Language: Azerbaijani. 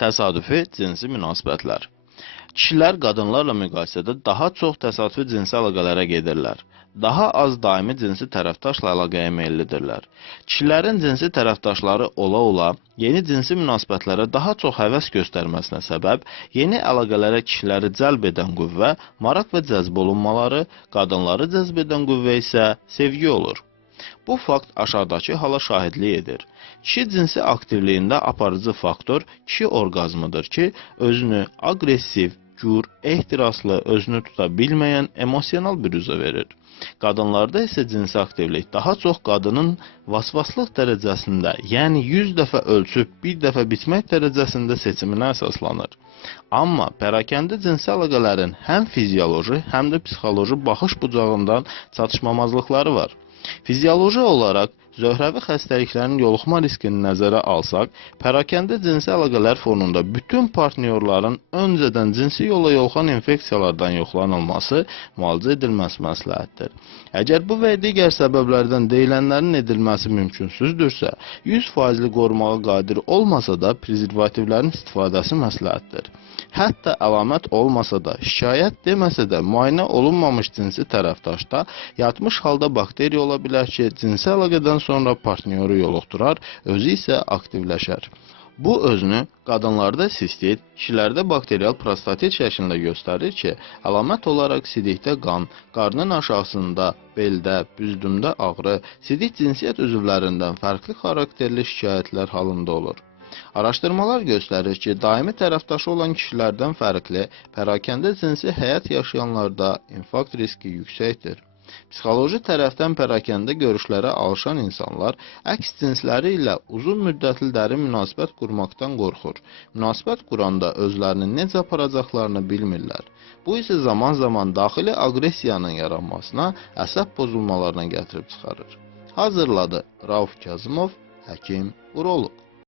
Təsadüfi cinsi münasibətlər. Kişilər qadınlarla müqayisədə daha çox təsadüfi cinsi əlaqələrə gedirlər. Daha az daimi cinsi tərəfdaşla əlaqəyə meyillidirlər. Kişilərin cinsi tərəfdaşları ola-ola yeni cinsi münasibətlərə daha çox həvəs göstərməsinə səbəb, yeni əlaqələrə kişiləri cəlb edən qüvvə, maraq və cəzb olunmaları, qadınları cəzb edən qüvvə isə sevgi olur. Bu fakt aşağıdakı hala şahidlik edir. Kişi cinsi aktivliyində aparıcı faktor kişi orqazmıdır ki, özünü aqressiv, gür, ehtiraslı, özünü tuta bilməyən emosional bir üzə verir. Qadınlarda isə cinsi aktivlik daha çox qadının vasvaslıq dərəcəsində, yəni 100 dəfə ölçüb bir dəfə bitmək dərəcəsində seçiminə əsaslanır. Amma pərakəndə cinsi əlaqələrin həm fizioloji, həm də psixoloji baxış bucağından çatışmamazlıqları var. Fizioloji olaraq zöhrəvi xəstəliklərin yoluxma riskini nəzərə alsaq, pərakəndə cinsi əlaqələr fonunda bütün partnyorların öncədən cinsi yolla yoluxan infeksiyalardan yoxlanılması, müalicə edilməsi məsləhətdir. Əgər bu və digər səbəblərdən deyilənlərin edilməsi mümkünsüzdürsə, 100% qorumağa qadir olmasa da prezervativlərin istifadəsi məsləhətdir. Hətta əlamət olmasa da, şikayət deməsə də, müayinə olunmamış cinsi tərəfdaşda yatmış halda bakteriya ola bilər ki, cinsi əlaqədən sonra partnyoru yoluxdurar, özü isə aktivləşər. Bu özünü qadınlarda sistit, kişilərdə bakterial prostatit şəklində göstərir ki, əlamət olaraq sidikdə qan, qarnın aşağısında, beldə, büzdümdə ağrı, sidik cinsiyyət üzvlərindən fərqli xarakterli şikayətlər halında olur. Araşdırmalar göstərir ki, daimi tərəfdaşı olan kişilərdən fərqli, pərakəndə cinsi həyat yaşayanlarda infarkt riski yüksəkdir. Psixoloji tərəfdən pərakəndə görüşlərə alışan insanlar əks cinsləri ilə uzun müddətli dərin münasibət qurmaqdan qorxur. Münasibət quranda özlərini necə aparacaqlarını bilmirlər. Bu isə zaman-zaman daxili aqressiyanın yaranmasına, əsəb pozulmalarına gətirib çıxarır. Hazırladı Rauf Kazımov, həkim, uroloq.